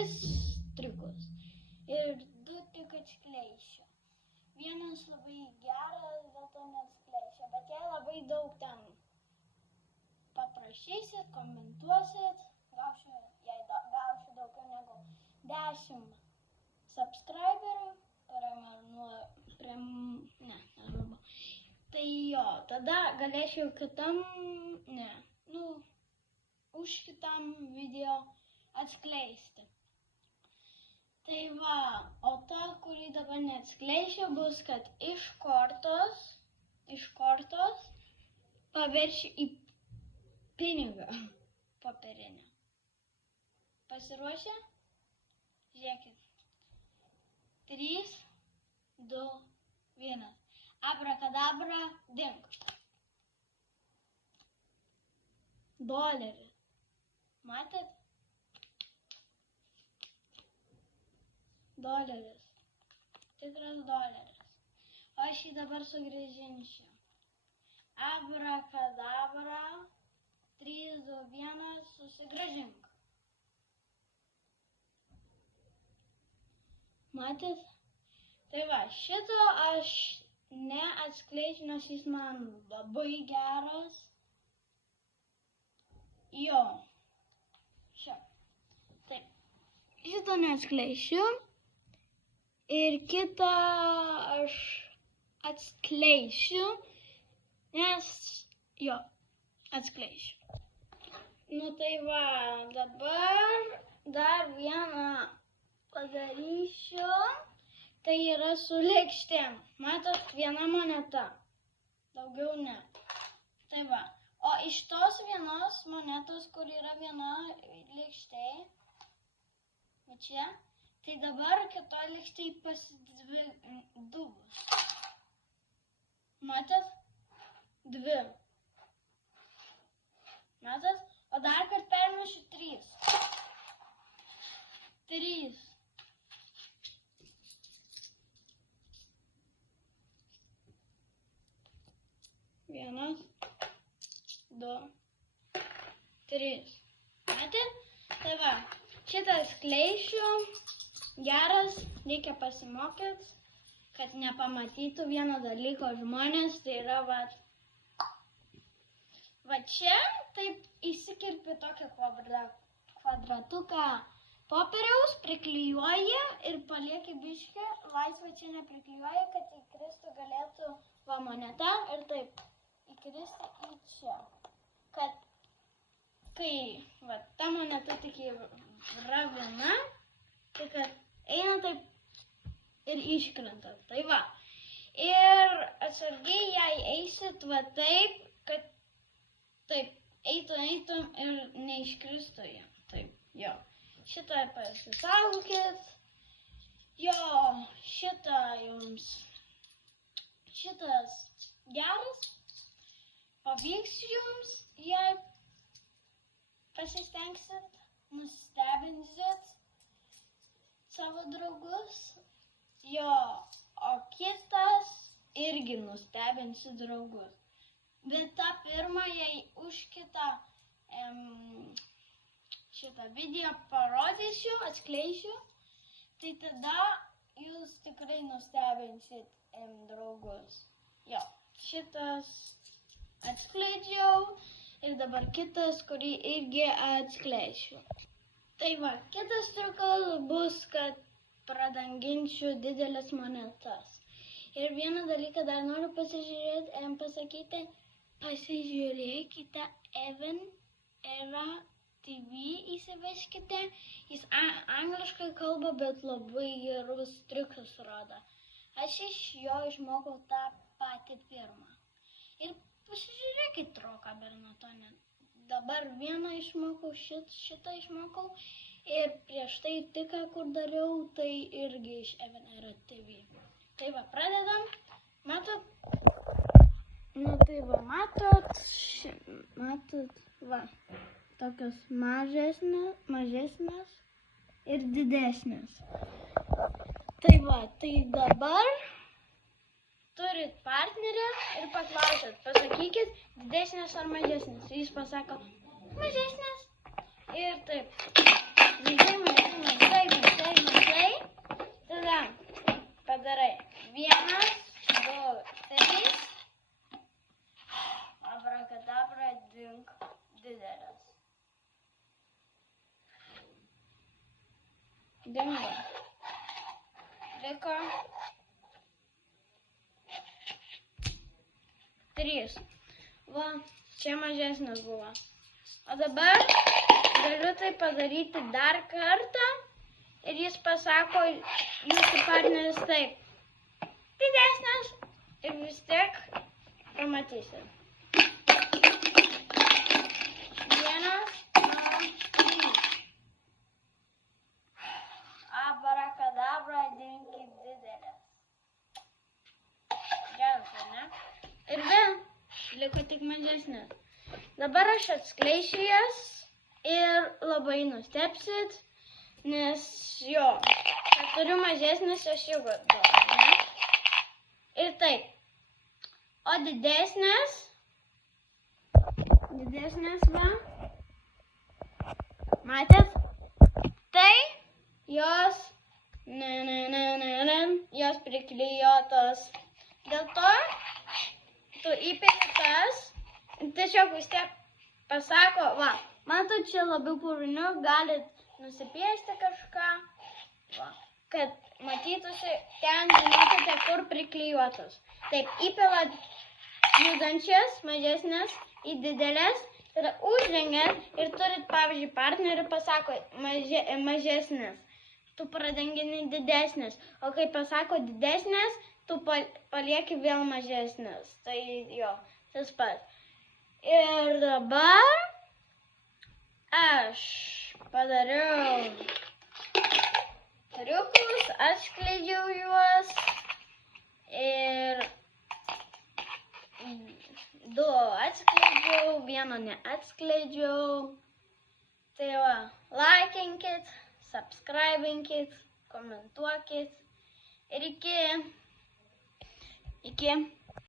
tris triukus ir 2 tik atskleisiu. Vienas labai geras, dėl to neatskleisiu, bet jei labai daug ten paprašysit, komentuosit, gausiu daugiau negu 10 subscriberių, tai jo, tada galėčiau už kitam video atskleisti. Tai va, o ta, kurį dabar neatskleisiu, bus, kad iš kortos paveršiu į pinigą popierinę. Pasiruošę? Žiūrėkit. 3, 2, 1. Abrakadabra, dink. $1. Matėt? $. Tikras $. O aš jį dabar sugrįžinsiu. Abrakadabra, 3, 2, 1, susigrąžink. Matėt? Tai va, šito aš neatskleisiu, nes jis man labai geras. Jo. Taip. Šito neatskleisiu. Ir kitą aš atskleisiu, nes jo, atskleisiu. Tai va, dabar dar vieną padarysiu. Tai yra su lėkštėm. Matot, viena moneta. Daugiau ne. Tai va, o iš tos vienos monetos, kur yra viena lėkštė, va čia, tai dabar kitoj lėkštėj du bus. Matėt? 2. Matėt? O dar kart permešiu 3. 3. Vienas, 2, 3. Matėt? Tai va, šitą skleisiu. Geras, reikia pasimokyti, kad nepamatytų vieno dalyko žmonės. Tai yra va čia, taip įsikirpi tokį kvadratuką popieriaus, priklijuoji ir palieki biškį, laisvą čia nepriklijuoji, kad įkristų galėtų va moneta ir taip įkristi į čia. Kad kai va ta moneta tik yra viena, tai kad eina taip ir iškrenta. Tai va. Ir atsargiai jei eisit va taip, kad taip eitum ir neiškristų jie. Taip, jo. Šitą pasisaugokit. Jo, šitą jums. Šitas geras. Pavyks jums, jei pasistengsit, nustebinsit savo draugus. Jo, o kitas irgi nustebinsit draugus. Bet tą pirmą, jei už šitą video parodysiu, atskleisiu, tai tada jūs tikrai nustebinsit draugus. Jo, šitas atskleidžiau ir dabar kitas, kurį irgi atskleisiu. Tai va, kitas triukas bus, kad pradanginsiu didelės monetas. Ir vieną dalyką dar noriu pasakyti, pasižiūrėkite Evan Era TV, įsiveškite. Jis angliškai kalba, bet labai gerus triukus rodo. Aš iš jo išmokau tą patį pirmą. Ir pasižiūrėkit Roką Bernatoną. Dabar vieną išmokau, šitą išmokau. Ir prieš tai tik, kur dariau, tai irgi iš Evan Era TV. Tai va, pradedam. Matot? Tai va, matot, va, tokios mažesnės ir didesnės. Tai va, tai dabar turit partnerę ir paklausėt, pasakykit, didesnės ar mažesnės. Jis pasako, mažesnės. Ir taip, mažai. Tada padarai 1, 2, 3. Abrakadabra, dink didelis. Dingo. Liko 3. Va, čia mažesnis buvo. O dabar galiu tai padaryti dar kartą ir jis pasako jūsų partneris taip. Didesnis ir vis tiek pamatysit. 1, 2, 3. Abarakadabra, dinkit didelės. Geras, ar ne? Ir vėl liko tik mažesnis. Dabar aš atskleisiu jas ir labai nustebsit, nes jo, kad turiu mažesnis aš jau galvoju, ne? Ir taip. O didesnės va, matėt? Tai jos, jos priklijuotos. Dėl to tu įpili tas, tiesiog vis tiek pasako, va, matot, čia labiau purviniu, galit nusipiešti kažką, va, kad matytųsi, ten žinote, kur priklijuotos. Taip, įpilat judančias, mažesnės į didelės, tada uždengiat ir turit, pavyzdžiui, partnerį pasako mažesnės, tu pradengini didesnės, o kai pasako didesnės, tu palieki vėl mažesnės. Tai jo, tas pats. Ir dabar aš padariau triukus, atskleidžiau juos ir 2 atskleidžiau, 1 neatskleidžiau. Tai va, laikinkit, subscribinkit, komentuokit ir iki.